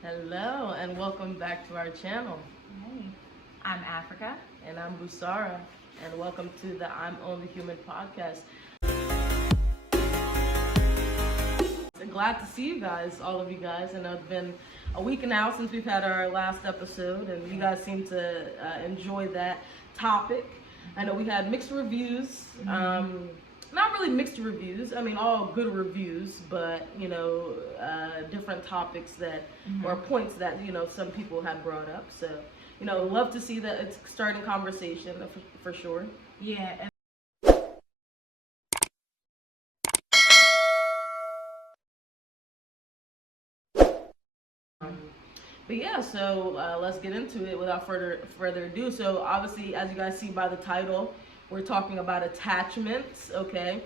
Hello and welcome back to our channel. Hey, I'm Africa. And I'm Busara, and welcome to the I'm Only Human podcast. Glad to see you guys, all of you guys. I know it's been a week now since we've had our last episode, and you guys seem to enjoy that topic. I know we had mixed reviews. Not really mixed reviews. I mean, all good reviews, but different topics that or points that some people have brought up. So, love to see that it's starting conversation for sure. Yeah. But yeah, so let's get into it without further ado. So obviously, as you guys see by the title, we're talking about attachments. Okay.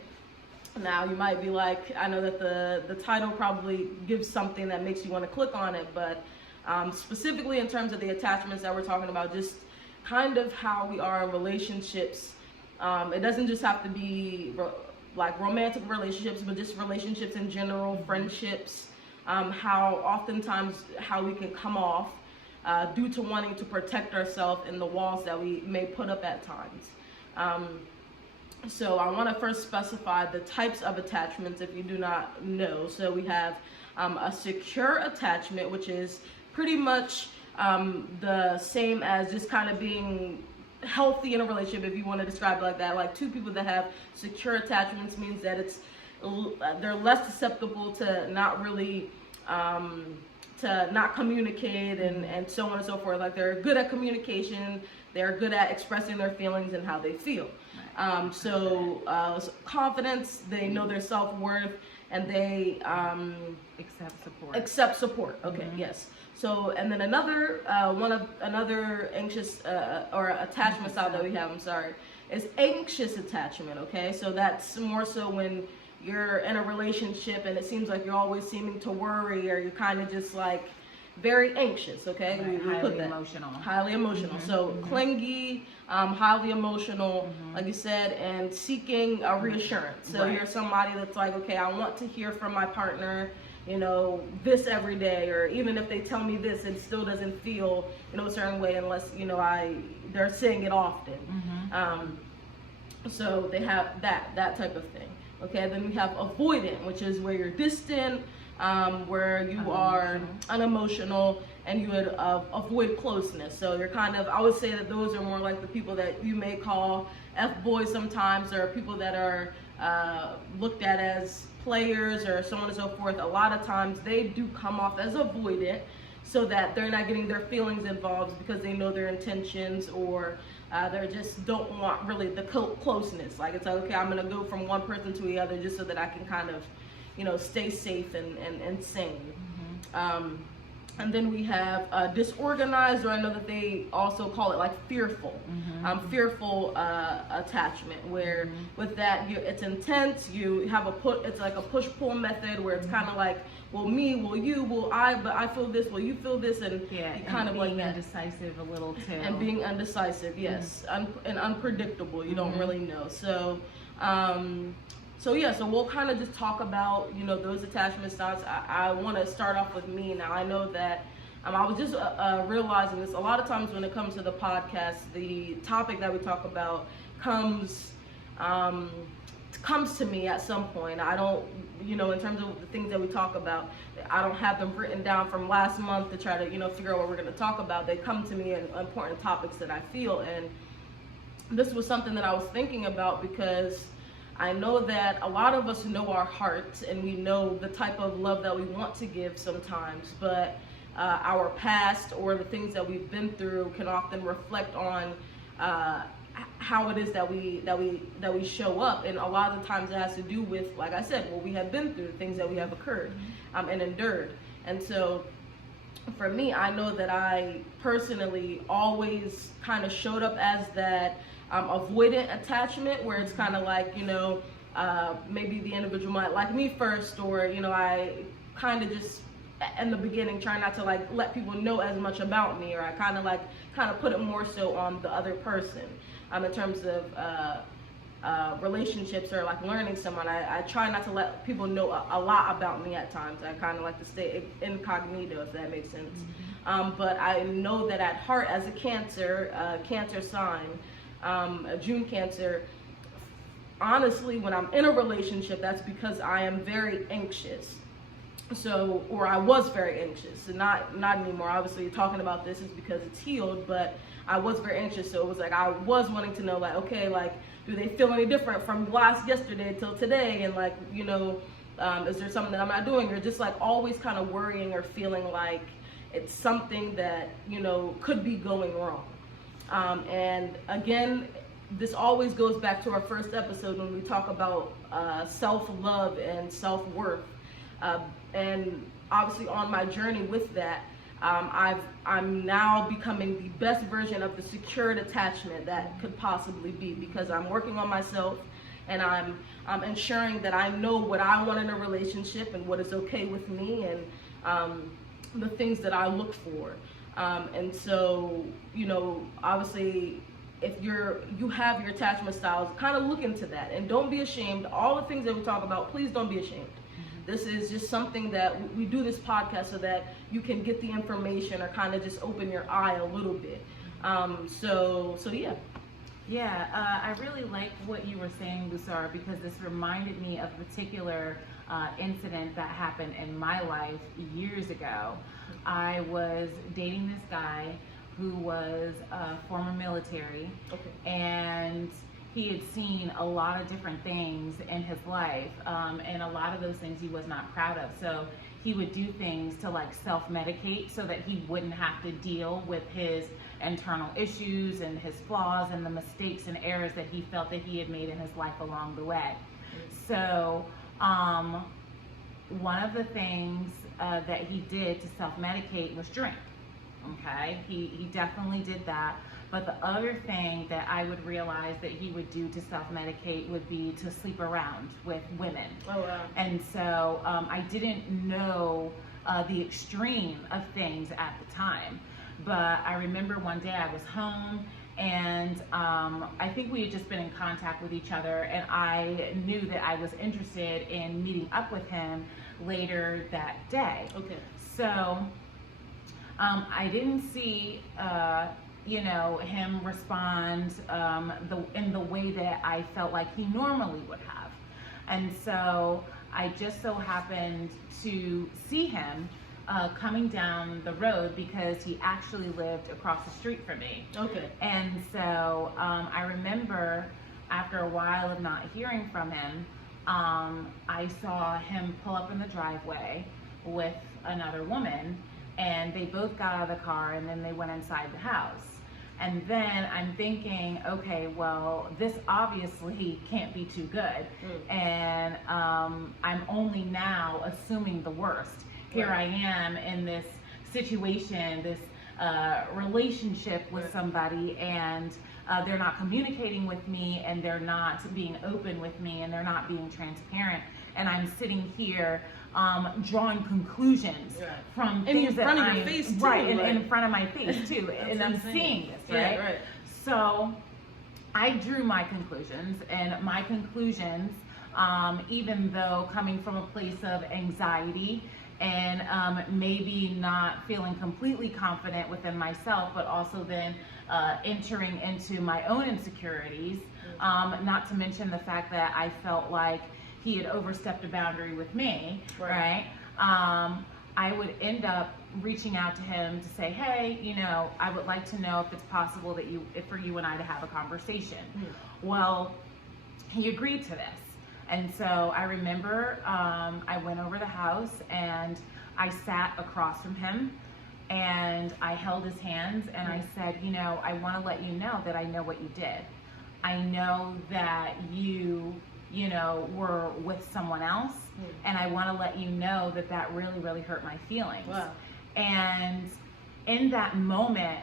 Now you might be like, I know that the title probably gives something that makes you want to click on it, but specifically in terms of the attachments that we're talking about, just kind of how we are in relationships. It doesn't just have to be like romantic relationships, but just relationships in general, friendships. How oftentimes how we can come off due to wanting to protect ourselves and the walls that we may put up at times. So I want to first specify the types of attachments if you do not know. So we have a secure attachment, which is pretty much the same as just kind of being healthy in a relationship, if you want to describe it like that. Like two people that have secure attachments means that they're less susceptible to not really to not communicate and so on and so forth. Like they're good at communication, they're good at expressing their feelings and how they feel. So confidence, they know their self-worth, and they accept support. Okay. Yes. So, and then another anxious or attachment style that we have, is anxious attachment. Okay, so that's more so when you're in a relationship and it seems like you're always seeming to worry, or you're kind of just like very anxious. Okay, right. we put that highly emotional. So clingy, highly emotional, like you said, and seeking a reassurance. So you're somebody that's like, okay, I want to hear from my partner, this every day, or even if they tell me this, it still doesn't feel a certain way unless they're saying it often. So they have that type of thing. Okay, then we have avoidant, which is where you're distant, where you are unemotional, and you would avoid closeness. So you're kind of, I would say that those are more like the people that you may call F-boys sometimes, or people that are looked at as players or so on and so forth. A lot of times they do come off as avoidant, so that they're not getting their feelings involved because they know their intentions, or they just don't want really the closeness. Like it's like, okay, I'm gonna go from one person to the other just so that I can kind of stay safe and sane. And then we have disorganized, or I know that they also call it like fearful. Fearful attachment, where with that it's intense. You have it's like a push-pull method, where it's kind of like, well, me, well, you, well, I, but I feel this, well, you feel this, and kind of like that. Indecisive a little too. And being undecisive, yes, and unpredictable. You don't really know. So, so we'll kind of just talk about, those attachment styles. I want to start off with me. Now, I know that I was just realizing this. A lot of times when it comes to the podcast, the topic that we talk about comes to me at some point. I don't, in terms of the things that we talk about, I don't have them written down from last month to try to, figure out what we're going to talk about. They come to me in important topics that I feel. And this was something that I was thinking about, because I know that a lot of us know our hearts, and we know the type of love that we want to give sometimes, but our past or the things that we've been through can often reflect on how it is that we show up. And a lot of the times it has to do with, like I said, what we have been through, things that we have occurred and endured. And so for me, I know that I personally always kind of showed up as that avoidant attachment, where it's kind of like, maybe the individual might like me first, or, I kind of just in the beginning try not to like let people know as much about me, or I kind of put it more so on the other person in terms of relationships or like learning someone, I try not to let people know a lot about me at times. I kind of like to stay incognito, if that makes sense. But I know that at heart, as a Cancer sign, a June Cancer, honestly, when I'm in a relationship, that's because I am very anxious. So, or I was very anxious, and not anymore. Obviously, talking about this is because it's healed, but I was very anxious. So it was like I was wanting to know, like, okay, like, do they feel any different from yesterday till today? And like, you know, is there something that I'm not doing, or just like always kind of worrying or feeling like it's something that, you know, could be going wrong. And again, this always goes back to our first episode when we talk about self-love and self-worth. And obviously on my journey with that, I'm now becoming the best version of the secured attachment that could possibly be, because I'm working on myself, and I'm ensuring that I know what I want in a relationship and what is okay with me, and the things that I look for. And so, you know, obviously, if you have your attachment styles, kind of look into that, and don't be ashamed. All the things that we talk about, please don't be ashamed. This is just something that we do this podcast so that you can get the information or kind of just open your eye a little bit. So yeah. Yeah, I really like what you were saying, Busar, because this reminded me of a particular incident that happened in my life years ago. I was dating this guy who was former military, and he had seen a lot of different things in his life, and a lot of those things he was not proud of. So he would do things to like self-medicate so that he wouldn't have to deal with his internal issues and his flaws and the mistakes and errors that he felt that he had made in his life along the way. So one of the things that he did to self-medicate was drink. Okay, he definitely did that. But the other thing that I would realize that he would do to self-medicate would be to sleep around with women. Oh, wow. And so I didn't know the extreme of things at the time. But I remember one day I was home, and I think we had just been in contact with each other, and I knew that I was interested in meeting up with him later that day. Okay. So I didn't see him respond in the way that I felt like he normally would have. And so I just so happened to see him coming down the road, because he actually lived across the street from me. Okay. And so I remember after a while of not hearing from him, I saw him pull up in the driveway with another woman, and they both got out of the car, and then they went inside the house. And then I'm thinking, okay, well, this obviously can't be too good. And I'm only now assuming the worst. Here I am in this situation, this relationship with somebody, and they're not communicating with me, and they're not being open with me, and they're not being transparent. And I'm sitting here drawing conclusions from things that I'm in face too, right in front of my face too, and I'm seeing this, right? Yeah, right. So I drew my conclusions, and my conclusions, even though coming from a place of anxiety and maybe not feeling completely confident within myself, but also then entering into my own insecurities, not to mention the fact that I felt like he had overstepped a boundary with me, right? I would end up reaching out to him to say, hey, I would like to know if it's possible that for you and I to have a conversation. Well, he agreed to this. And so I remember I went over the house, and I sat across from him, and I held his hands, and I said, I want to let you know that I know what you did. I know that you were with someone else, and I want to let you know that that really, really hurt my feelings. Wow. And in that moment,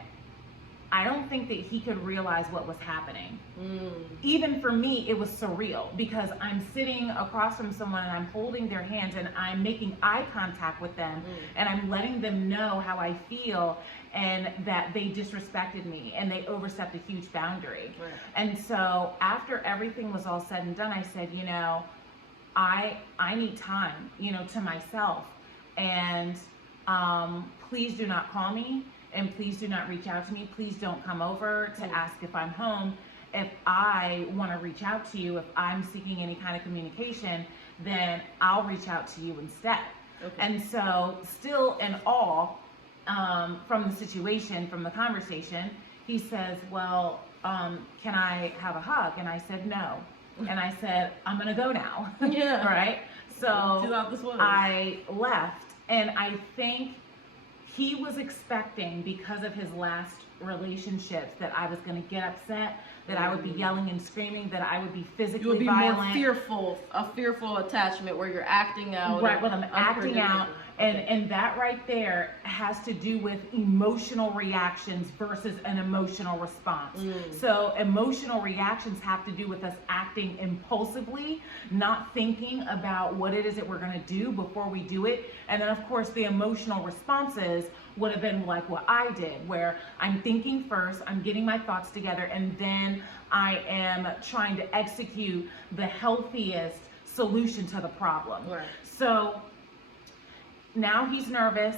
I don't think that he could realize what was happening. Mm. Even for me, it was surreal because I'm sitting across from someone and I'm holding their hands and I'm making eye contact with them and I'm letting them know how I feel and that they disrespected me and they overstepped a huge boundary. Right. And so after everything was all said and done, I said, you know, I need time, you know, to myself. And please do not call me. And please do not reach out to me. Please don't come over to ask if I'm home. If I want to reach out to you, if I'm seeking any kind of communication, then I'll reach out to you instead. Okay. And so, still in awe from the situation, from the conversation, he says, well, can I have a hug? And I said, no. And I said, I'm going to go now. Yeah. Right? So She's out this way. I left. And I think he was expecting, because of his last relationships, that I was going to get upset, that I would be yelling and screaming, that I would be physically you would be violent. more fearful attachment where you're acting out. Right, when I'm acting out. And that right there has to do with emotional reactions versus an emotional response. So emotional reactions have to do with us acting impulsively, not thinking about what it is that we're going to do before we do it. And then of course the emotional responses would have been like what I did, where I'm thinking first, I'm getting my thoughts together, and then I am trying to execute the healthiest solution to the problem. Right. So now he's nervous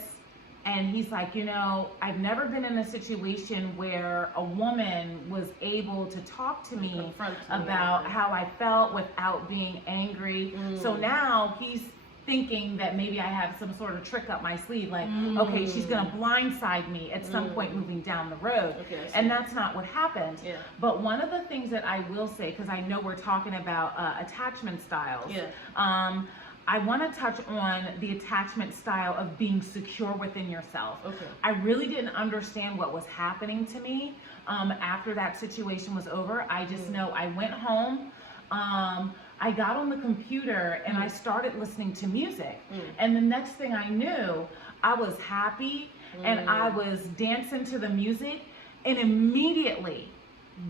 and he's like, you know, I've never been in a situation where a woman was able to talk to me about how I felt without being angry. So now he's thinking that maybe I have some sort of trick up my sleeve, like, okay, she's gonna blindside me at some point moving down the road. Okay, and that's not what happened. Yeah. But one of the things that I will say, because I know we're talking about attachment styles, Yeah. I want to touch on the attachment style of being secure within yourself. Okay. I really didn't understand what was happening to me after that situation was over. I just know I went home, I got on the computer and I started listening to music. And the next thing I knew, I was happy and I was dancing to the music, and immediately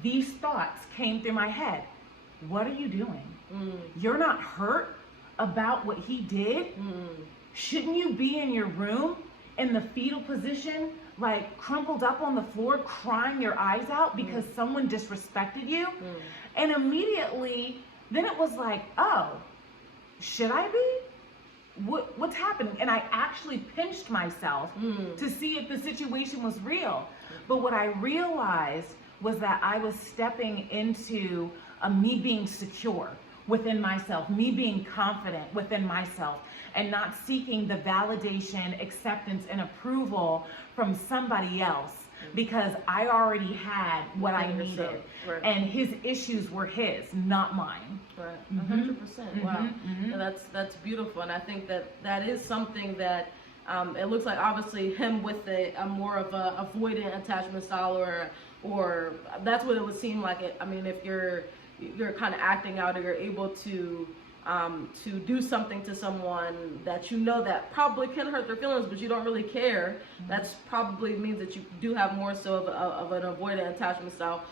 these thoughts came through my head. What are you doing? You're not hurt about what he did? Shouldn't you be in your room in the fetal position, like crumpled up on the floor, crying your eyes out because someone disrespected you? And immediately, then it was like, oh, should I be? What's happening? And I actually pinched myself to see if the situation was real. But what I realized was that I was stepping into me being secure within myself, me being confident within myself, and not seeking the validation, acceptance, and approval from somebody else, because I already had what I needed. Right. And his issues were his, not mine. Right, 100%. Wow, and that's beautiful, and I think that is something that it looks like obviously him with a more of a avoidant attachment style, or that's what it would seem like. I mean, if you're kind of acting out, or you're able to do something to someone that you know that probably can hurt their feelings, but you don't really care, that's probably means that you do have more so of an avoidant attachment style,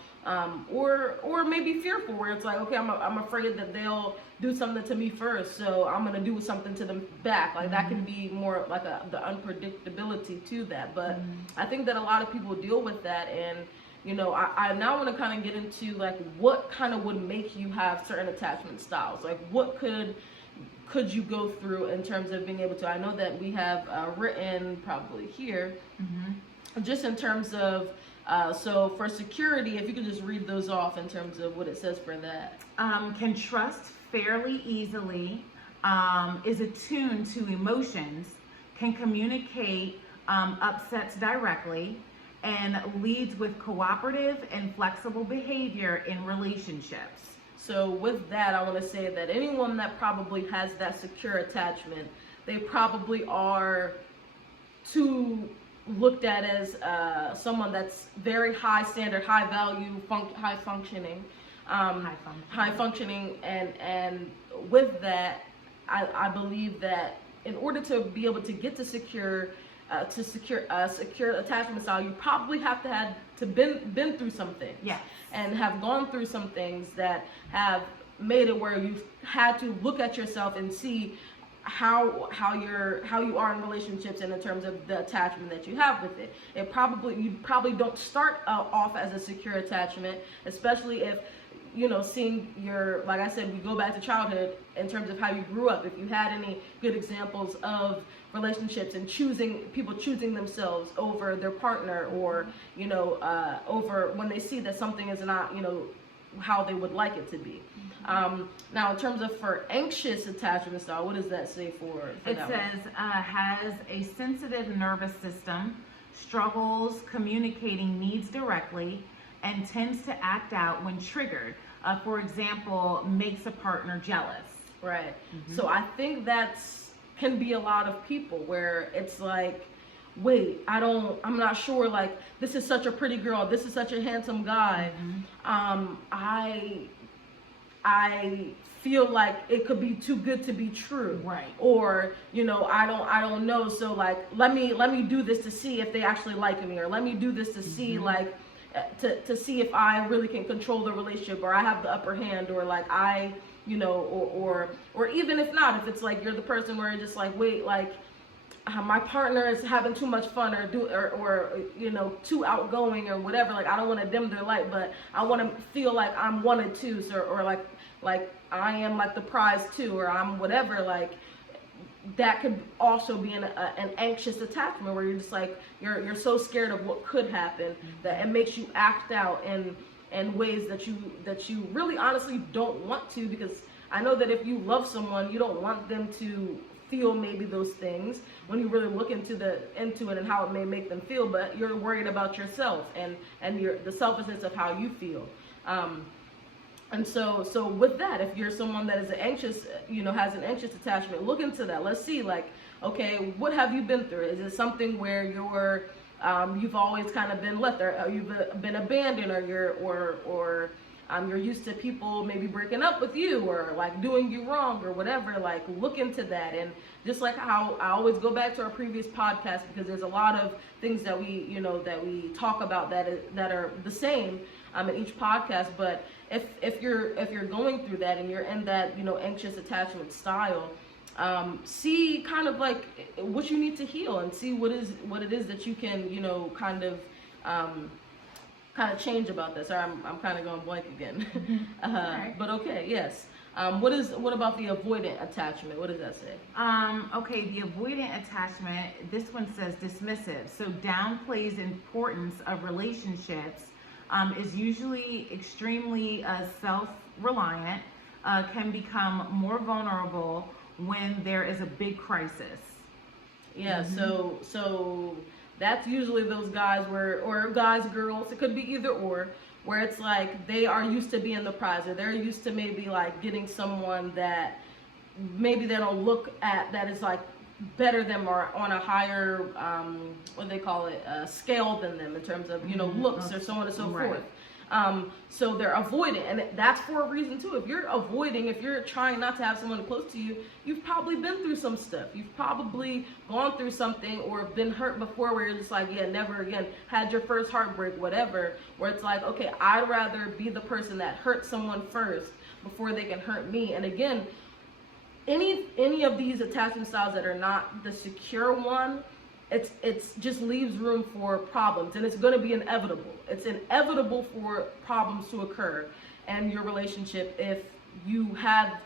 or maybe fearful, where it's like, okay, I'm afraid that they'll do something to me first, so I'm gonna do something to them back. Like that can be more like the unpredictability to that. But I think that a lot of people deal with that, and you know, I now want to kind of get into like what kind of would make you have certain attachment styles. Like what could you go through in terms of being able to, I know that we have written probably here, just in terms of, so for security, if you could just read those off in terms of what it says for that. Can trust fairly easily, is attuned to emotions, can communicate upsets directly, and leads with cooperative and flexible behavior in relationships. So with that, I want to say that anyone that probably has that secure attachment, they probably are looked at as someone that's very high standard, high value, high functioning, and with that, I believe that in order to be able to get to secure to secure a secure attachment style, you probably have to had to been through some things. Yes. And have gone through some things that have made it where you've had to look at yourself and see how you are in relationships and in terms of the attachment that you have with it. You probably don't start off as a secure attachment, especially if, you know, seeing your, like I said, we go back to childhood in terms of how you grew up. If you had any good examples of relationships and people choosing themselves over their partner, or, you know, over when they see that something is not, you know, how they would like it to be. Now, in terms of for anxious attachment style, what does that say for It that says has a sensitive nervous system, struggles communicating needs directly, and tends to act out when triggered. For example, makes a partner jealous. Right. So I think can be a lot of people where it's like, wait, I'm not sure, like, this is such a pretty girl, this is such a handsome guy. I feel like it could be too good to be true. Right. Or, you know, I don't know, so like let me do this to see if they actually like me, or let me do this to see like to see if I really can control the relationship, or I have the upper hand, or like I, you know, or even if not, if it's like you're the person where you're just like, wait, like my partner is having too much fun, or you know, too outgoing or whatever, like I don't want to dim their light, but I want to feel like I'm wanted too, so, or like I am like the prize too, or I'm whatever. Like that could also be an anxious attachment where you're just like you're so scared of what could happen that it makes you act out in ways that you really honestly don't want to, because I know that if you love someone, you don't want them to feel maybe those things when you really look into it and how it may make them feel, but you're worried about yourself and the selfishness of how you feel. And so with that, if you're someone that is anxious, you know, has an anxious attachment, look into that. Let's see, like, okay, what have you been through? Is it something where you've always kind of been left, or you've been abandoned, or you're used to people maybe breaking up with you, or like doing you wrong, or whatever. Like, look into that. And just like how I always go back to our previous podcast, because there's a lot of things that we talk about that are the same in each podcast. But if you're going through that and you're in that, you know, anxious attachment style, see kind of like what you need to heal, and see what it is that you can, you know, kind of change about this. Sorry, I'm kind of going blank again. Right. But okay, yes. What about the avoidant attachment? What does that say? Okay, the avoidant attachment, this one says dismissive. So downplays importance of relationships, is usually extremely self-reliant, can become more vulnerable when there is a big crisis. Yeah, so that's usually those guys or guys, girls, it could be either or, where it's like they are used to being the prize, or they're used to maybe like getting someone that maybe they don't look at that is like better than, or on a higher what do they call it, scale than them in terms of, you know, looks, or so on and so forth. So they're avoiding, and that's for a reason too. If you're avoiding, if you're trying not to have someone close to you, you've probably been through some stuff. You've probably gone through something or been hurt before, where you're just like, yeah, never again, had your first heartbreak, whatever, where it's like, okay, I'd rather be the person that hurts someone first before they can hurt me. And again, any of these attachment styles that are not the secure one, it's just leaves room for problems, and it's going to be inevitable. It's inevitable for problems to occur in your relationship if you have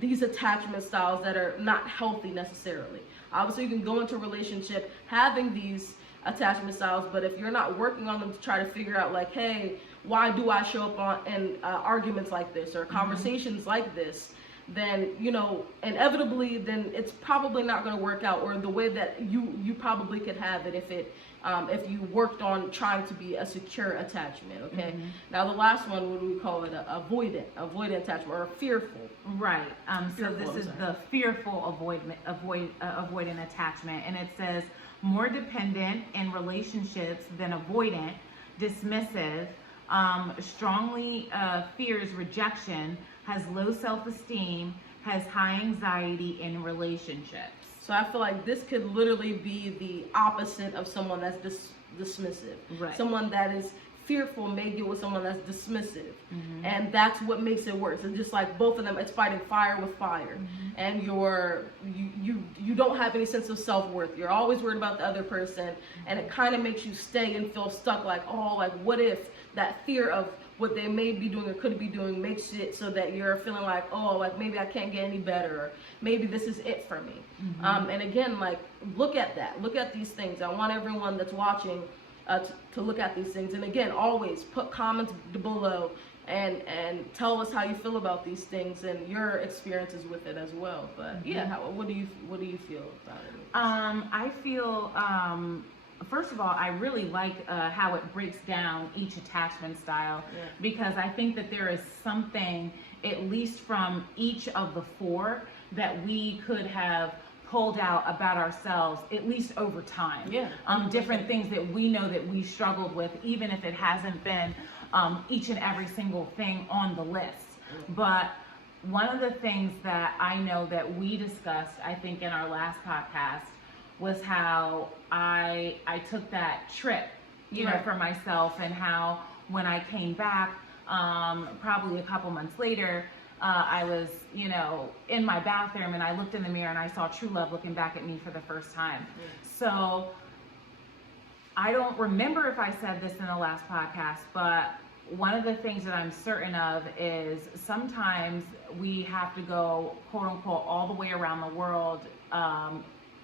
these attachment styles that are not healthy necessarily. Obviously, you can go into a relationship having these attachment styles, but if you're not working on them to try to figure out, like, hey, why do I show up in arguments like this, or conversations like this, then, you know, inevitably, then it's probably not going to work out, or the way that you probably could have it if you worked on trying to be a secure attachment. Okay. Now the last one, what do we call it? Avoidant attachment, or fearful. Right. So this is the fearful avoidant attachment, and it says more dependent in relationships than avoidant, dismissive, strongly fears rejection, has low self-esteem, has high anxiety in relationships. So I feel like this could literally be the opposite of someone that's dismissive. Right. Someone that is fearful may deal with someone that's dismissive, and that's what makes it worse. It's just like both of them, it's fighting fire with fire, and you don't have any sense of self-worth. You're always worried about the other person, and it kind of makes you stay and feel stuck, like, oh, like what if that fear of what they may be doing or could be doing makes it so that you're feeling like, oh, like maybe I can't get any better, or maybe this is it for me. And again, like, look at that, look at these things. I want everyone that's watching to look at these things. And again, always put comments below and tell us how you feel about these things and your experiences with it as well. But yeah, what do you feel about it? I feel, first of all, I really like how it breaks down each attachment style, because I think that there is something, at least from each of the four, that we could have pulled out about ourselves, at least over time. Different things that we know that we struggled with, even if it hasn't been each and every single thing on the list. But one of the things that I know that we discussed, I think in our last podcast, was how I took that trip, you know, for myself, and how when I came back, probably a couple months later, I was, you know, in my bathroom, and I looked in the mirror and I saw true love looking back at me for the first time. So I don't remember if I said this in the last podcast, but one of the things that I'm certain of is sometimes we have to go, quote unquote, all the way around the world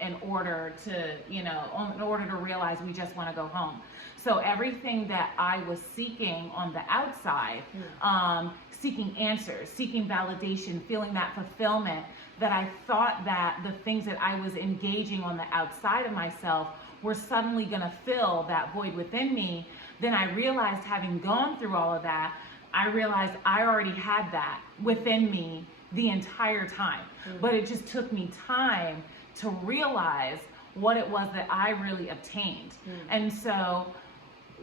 in order to, you know, in order to realize we just want to go home. So everything that I was seeking on the outside, seeking answers, seeking validation, feeling that fulfillment, that I thought that the things that I was engaging on the outside of myself were suddenly going to fill that void within me. Then I realized, having gone through all of that, I realized I already had that within me the entire time. But it just took me time to realize what it was that I really obtained. And so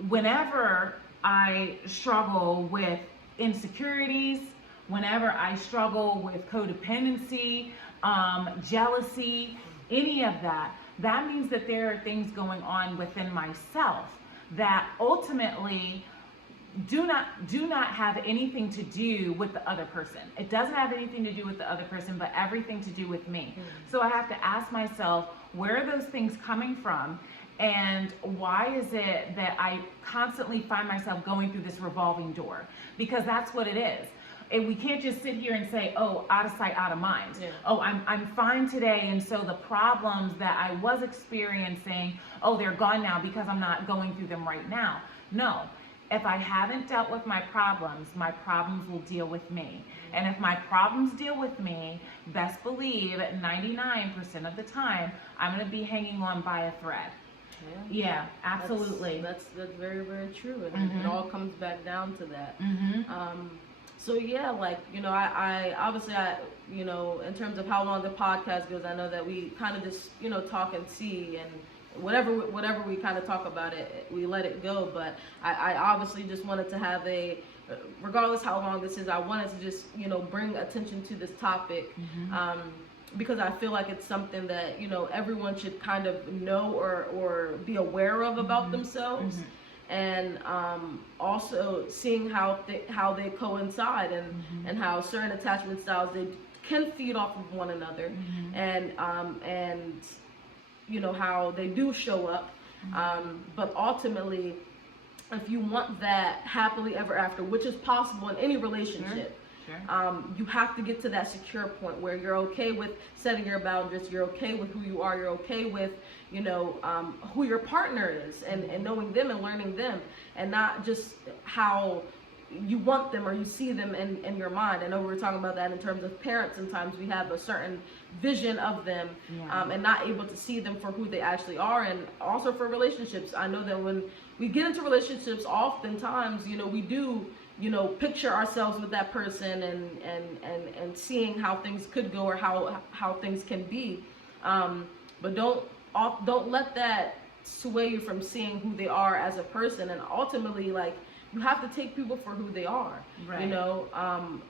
whenever I struggle with insecurities, whenever I struggle with codependency, jealousy, any of that, that means that there are things going on within myself that ultimately do not have anything to do with the other person. It doesn't have anything to do with the other person, but everything to do with me. So I have to ask myself, where are those things coming from? And why is it that I constantly find myself going through this revolving door? Because that's what it is. And we can't just sit here and say, oh, out of sight, out of mind. Oh, I'm fine today, and so the problems that I was experiencing, oh, they're gone now because I'm not going through them right now. No. If I haven't dealt with my problems will deal with me. And if my problems deal with me, best believe 99% of the time, I'm going to be hanging on by a thread. Yeah, absolutely. That's very, very true. And it all comes back down to that. So yeah, like, you know, I obviously, you know, in terms of how long the podcast goes, I know that we kind of just, you know, talk and see, and whatever we kind of talk about it, we let it go. But I obviously just wanted to have regardless how long this is, I wanted to just, you know, bring attention to this topic, because I feel like it's something that, you know, everyone should kind of know or be aware of about themselves. And also seeing how they coincide, and how certain attachment styles, they can feed off of one another, and you know, how they do show up. But ultimately, if you want that happily ever after, which is possible in any relationship, you have to get to that secure point where you're okay with setting your boundaries, you're okay with who you are, you're okay with, you know, who your partner is, and knowing them and learning them, and not just how you want them or you see them in your mind. I know we were talking about that in terms of parents. Sometimes we have a certain vision of them, and not able to see them for who they actually are. And also for relationships, I know that when we get into relationships, oftentimes, you know, we do, you know, picture ourselves with that person, and seeing how things could go, or how things can be, but don't let that sway you from seeing who they are as a person. And ultimately, like, you have to take people for who they are, you know,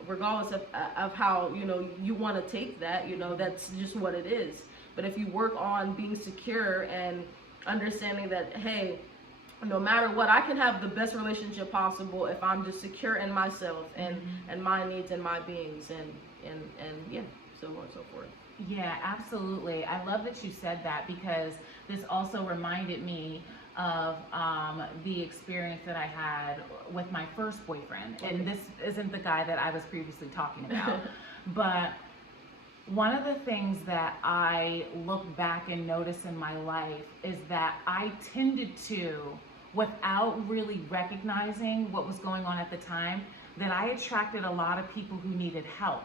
regardless of how, you know, you want to take that, you know, that's just what it is. But if you work on being secure and understanding that, hey, no matter what, I can have the best relationship possible if I'm just secure in myself and my needs and my beings and yeah, so on and so forth. Yeah, absolutely. I love that you said that, because this also reminded me of the experience that I had with my first boyfriend. And this isn't the guy that I was previously talking about. But one of the things that I look back and notice in my life is that I tended to, without really recognizing what was going on at the time, that I attracted a lot of people who needed help.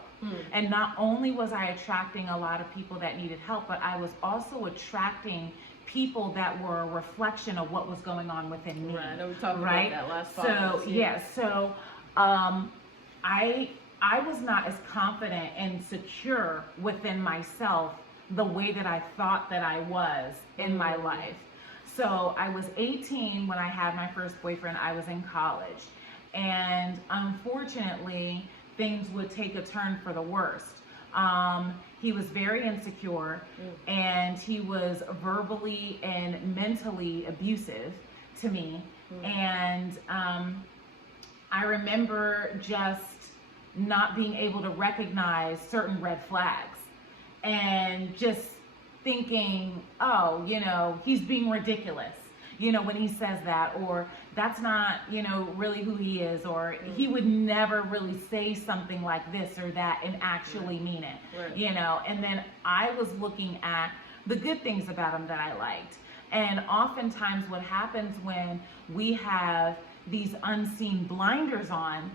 And not only was I attracting a lot of people that needed help, but I was also attracting people that were a reflection of what was going on within me. Right, I know we talked about that last podcast. So yeah, so I was not as confident and secure within myself the way that I thought that I was in my life. So I was 18 when I had my first boyfriend. I was in college. And unfortunately, things would take a turn for the worst. He was very insecure, and he was verbally and mentally abusive to me. And I remember just not being able to recognize certain red flags and just thinking, oh, you know, he's being ridiculous, you know, when he says that, or that's not, you know, really who he is, or he would never really say something like this or that and actually mean it, you know. And then I was looking at the good things about him that I liked. And oftentimes what happens when we have these unseen blinders on,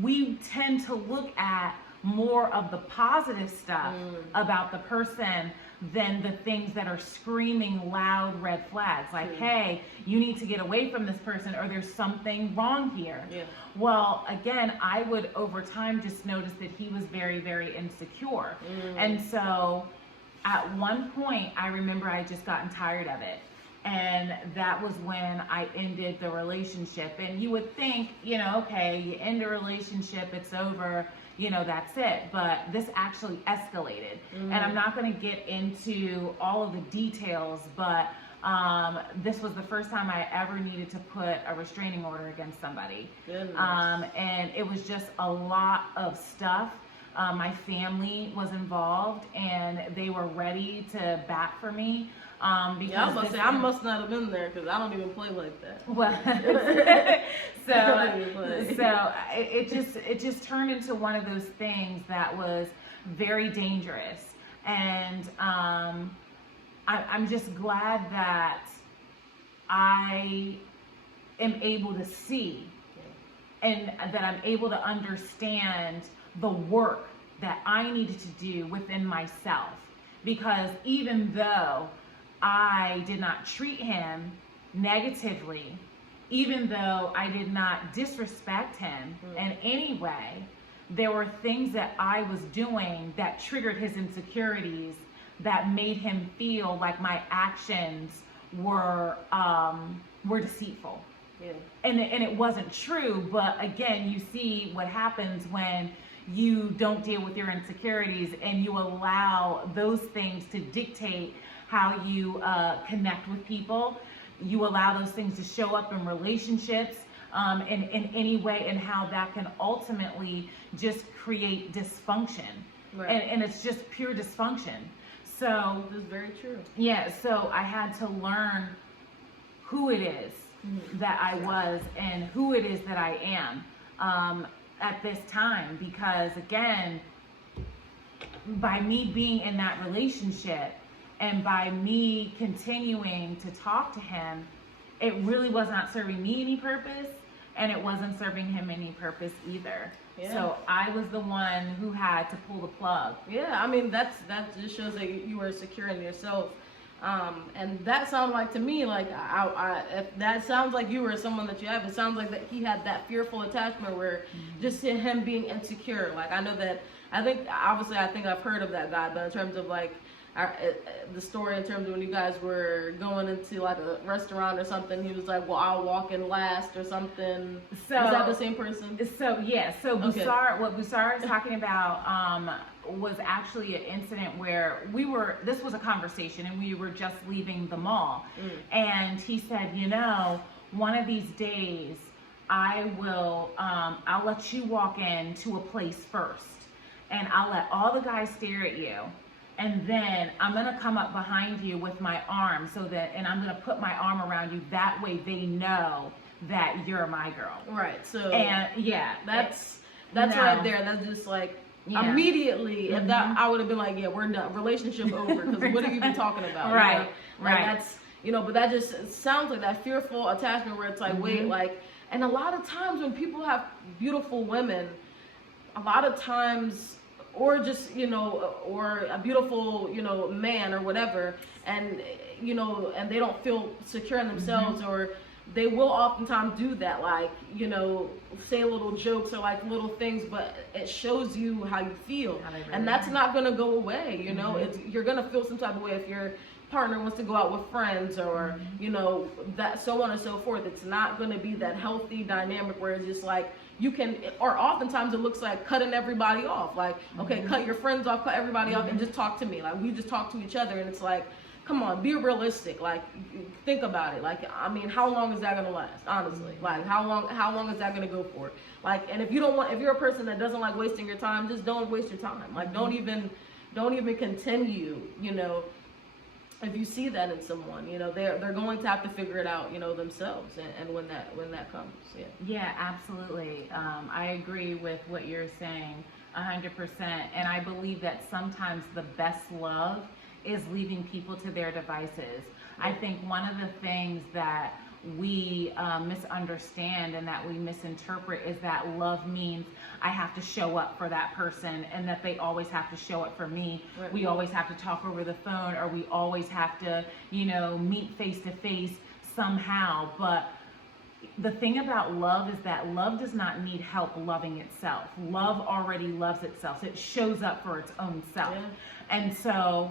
we tend to look at more of the positive stuff about the person than the things that are screaming loud red flags, like, hey, you need to get away from this person, or there's something wrong here. Well, again, I would over time just notice that he was very, very insecure. And so at one point, I remember I just gotten tired of it. And that was when I ended the relationship. And you would think, you know, okay, you end a relationship, it's over, you know, that's it. But this actually escalated. And I'm not going to get into all of the details, but this was the first time I ever needed to put a restraining order against somebody. And it was just a lot of stuff. My family was involved, and they were ready to bat for me. Because yeah, I was say, I must not have been there, because I don't even play like that. Well, so it just turned into one of those things that was very dangerous. And I'm just glad that I am able to see and that I'm able to understand the work that I needed to do within myself. Because even though I did not treat him negatively, even though I did not disrespect him in any way, there were things that I was doing that triggered his insecurities, that made him feel like my actions were deceitful. And it wasn't true. But again, you see what happens when you don't deal with your insecurities and you allow those things to dictate how you connect with people. You allow those things to show up in relationships in any way, and how that can ultimately just create dysfunction. And it's just pure dysfunction. So this is very true. Yeah, so I had to learn who it is that I was and who it is that I am at this time. Because again, by me being in that relationship, and by me continuing to talk to him, it really was not serving me any purpose, and it wasn't serving him any purpose either. So I was the one who had to pull the plug. Yeah, I mean, that just shows that you were secure in yourself. And that sounds like, to me, like, if that sounds like you were someone that you have, it sounds like that he had that fearful attachment where just him being insecure. Like, I know that, I think I've heard of that guy, but in terms of like, the story in terms of when you guys were going into like a restaurant or something, he was like, well, I'll walk in last or something. So is that the same person? So yeah, so Busar, what Busar is talking about, was actually an incident where this was a conversation and we were just leaving the mall. And he said, one of these days I'll let you walk into a place first and I'll let all the guys stare at you. And then I'm going to come up behind you with my arm and I'm going to put my arm around you. That way they know that you're my girl. Right. So, and yeah, that's right there. That's just like, immediately, if that, I would have been like, yeah, we're done. Relationship over. Because what have you been talking about? Right. Like that's, but that just sounds like that fearful attachment where it's like, wait, like, and a lot of times when people have beautiful women, a lot of times, or just, or a beautiful, man or whatever, and, and they don't feel secure in themselves, or they will oftentimes do that, like, say little jokes or like little things, but it shows you how you feel. Really and that's not going to go away, you're going to feel some type of way if your partner wants to go out with friends or, that so on and so forth. It's not going to be that healthy dynamic where it's just like, or oftentimes it looks like cutting everybody off. Like, okay, cut your friends off, cut everybody off, and just talk to me. Like, we just talk to each other, and it's like, come on, be realistic. Like, think about it. Like, I mean, how long is that gonna last? Honestly, like, how long is that gonna go for? Like, and if you're a person that doesn't like wasting your time, just don't waste your time. Like, don't even continue. If you see that in someone, they're going to have to figure it out, themselves, and when that comes, Yeah, absolutely. I agree with what you're saying, 100%. And I believe that sometimes the best love is leaving people to their devices. I think one of the things that we misunderstand and that we misinterpret is that love means I have to show up for that person and that they always have to show up for me. Right. We always have to talk over the phone, or we always have to, meet face to face somehow. But the thing about love is that love does not need help loving itself. Love already loves itself. So it shows up for its own self. Yeah. And so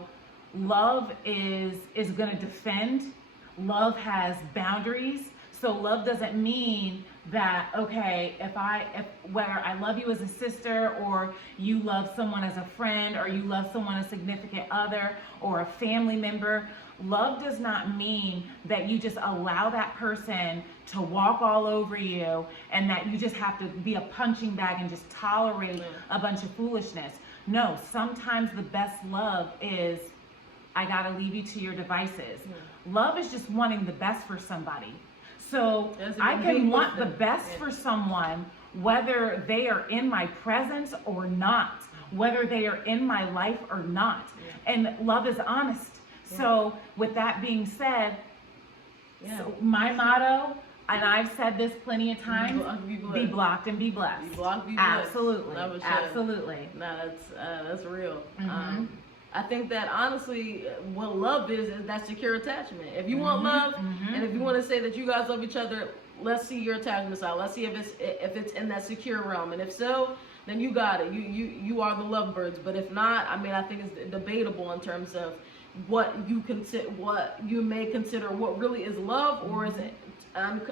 love is going to defend. Love has boundaries. So love doesn't mean that, okay, whether I love you as a sister, or you love someone as a friend, or you love someone as a significant other or a family member, love does not mean that you just allow that person to walk all over you and that you just have to be a punching bag and just tolerate a bunch of foolishness. No, sometimes the best love is, I gotta leave you to your devices. Love is just wanting the best for somebody. So I can want the best for someone, whether they are in my presence or not, whether they are in my life or not. And love is honest. So with that being said, so my motto, and I've said this plenty of times, be blocked and be blessed. Be blocked, be blessed. Absolutely. Absolutely. No, that's real. I think that honestly, what love is that secure attachment. If you want love, and if you want to say that you guys love each other, let's see your attachment style. Let's see if it's in that secure realm. And if so, then you got it. You are the lovebirds. But if not, I mean, I think it's debatable in terms of what you may consider what really is love, or is it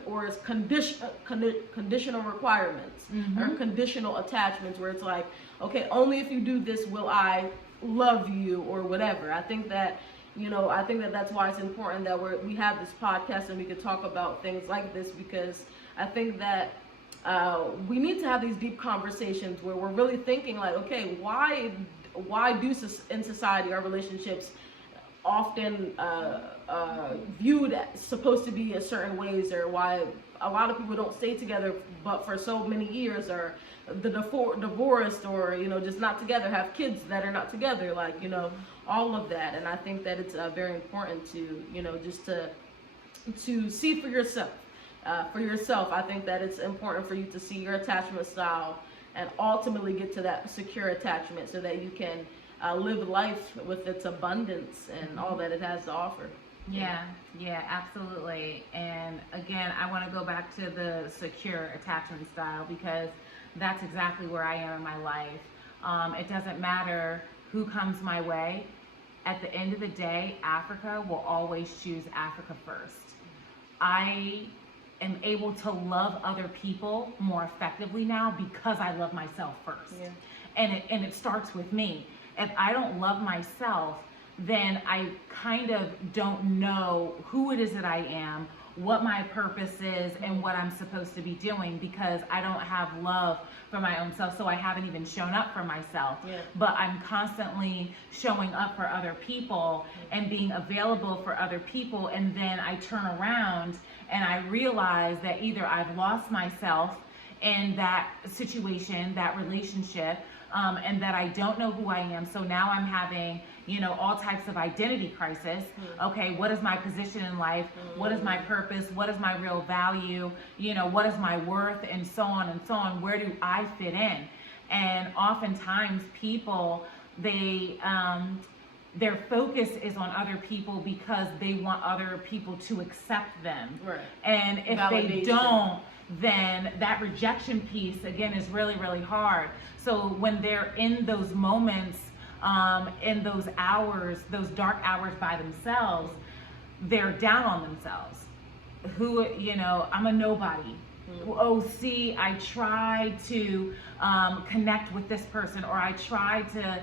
or is conditional requirements or conditional attachments, where it's like, okay, only if you do this will I love you, or whatever. I think that that's why it's important that we have this podcast and we could talk about things like this, because I think that we need to have these deep conversations where we're really thinking like, okay, why do in society our relationships often viewed as supposed to be a certain ways, or why a lot of people don't stay together but for so many years, or the divorced, or just not together, have kids that are not together, like all of that. And I think that it's very important to just to see for yourself. I think that it's important for you to see your attachment style and ultimately get to that secure attachment, so that you can live life with its abundance and all that it has to offer. Yeah, absolutely. And again, I want to go back to the secure attachment style, because that's exactly where I am in my life. It doesn't matter who comes my way. At the end of the day, Africa will always choose Africa first. I am able to love other people more effectively now because I love myself first. and it starts with me. If I don't love myself, then I kind of don't know who it is that I am, what my purpose is, and what I'm supposed to be doing, because I don't have love for my own self. So I haven't even shown up for myself. Yeah. But I'm constantly showing up for other people and being available for other people. And then I turn around and I realize that either I've lost myself in that situation, that relationship, and that I don't know who I am. So now I'm having, all types of identity crisis. Okay, what is my position in life? What is my purpose? What is my real value? What is my worth? And so on and so on. Where do I fit in? And oftentimes people, their focus is on other people because they want other people to accept them. Right. And if Validation. they don't, then that rejection piece, again, is really, really hard. So when they're in those moments, in those hours, those dark hours by themselves, they're down on themselves. I'm a nobody. Oh, see, I tried to connect with this person, or I tried to,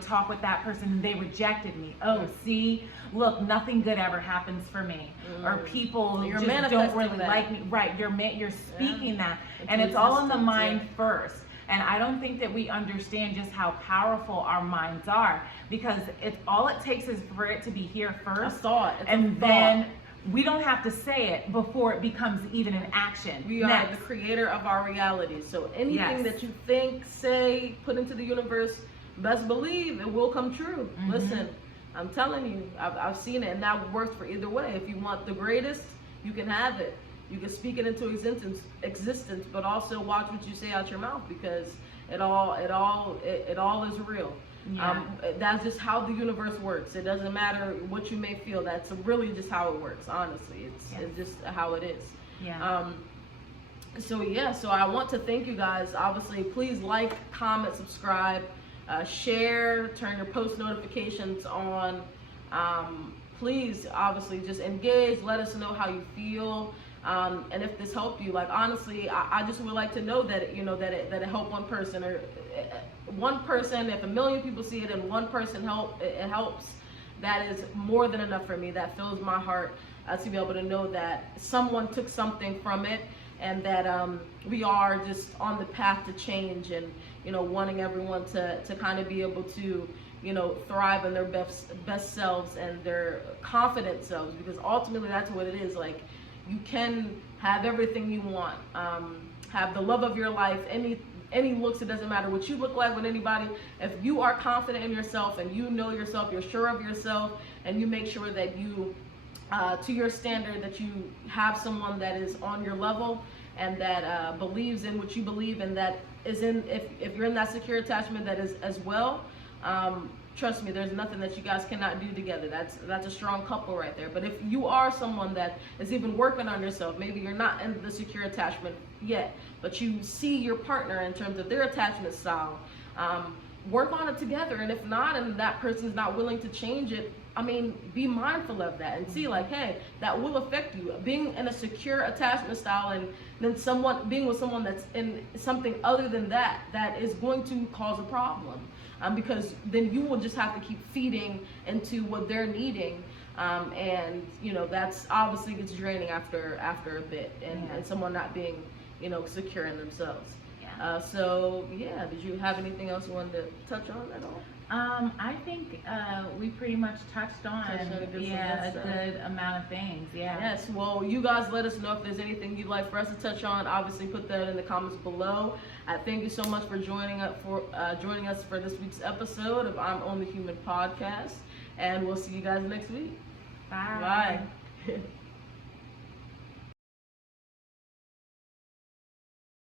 talk with that person and they rejected me. Oh, see, look, nothing good ever happens for me. Or people You're just don't really that. like me. Right, you're speaking that. And it's all in the mind first. And I don't think that we understand just how powerful our minds are, because all it takes is for it to be here first. A thought. And then we don't have to say it before it becomes even an action. We are the creator of our reality. So anything that you think, say, put into the universe, best believe it will come true. Listen, I'm telling you, I've seen it, and that works for either way. If you want the greatest, you can have it. You can speak it into existence, but also watch what you say out your mouth, because it all is real. Yeah. That's just how the universe works. It doesn't matter what you may feel. That's really just how it works. Honestly, it's just how it is. Yeah. So I want to thank you guys. Obviously, please like, comment, subscribe, share, turn your post notifications on. Please, obviously, just engage. Let us know how you feel. And if this helped you, like, honestly, I just would like to know that it helped one person, or one person. If 1 million people see it and one person it helps, that is more than enough for me. That fills my heart to be able to know that someone took something from it, and that we are just on the path to change, and wanting everyone to kind of be able to thrive in their best selves and their confident selves, because ultimately that's what it is. Like, you can have everything you want, have the love of your life, any looks, it doesn't matter what you look like with anybody. If you are confident in yourself and you know yourself, you're sure of yourself, and you make sure that you, to your standard, that you have someone that is on your level and that believes in what you believe, and that is if you're in that secure attachment that is as well, trust me, there's nothing that you guys cannot do together. That's a strong couple right there. But if you are someone that is even working on yourself, maybe you're not in the secure attachment yet, but you see your partner in terms of their attachment style, work on it together. And if not, and that person's not willing to change it, be mindful of that and see, like, hey, that will affect you. Being in a secure attachment style and then being with someone that's in something other than that is going to cause a problem. Because then you will just have to keep feeding into what they're needing, and that's obviously gets draining after a bit, and someone not being secure in themselves. Did you have anything else you wanted to touch on at all? I think we pretty much touched on a good amount of things. Yes. Well, you guys let us know if there's anything you'd like for us to touch on. Obviously, put that in the comments below. Thank you so much for joining us for this week's episode of I'm Only Human podcast, and we'll see you guys next week. Bye. Bye.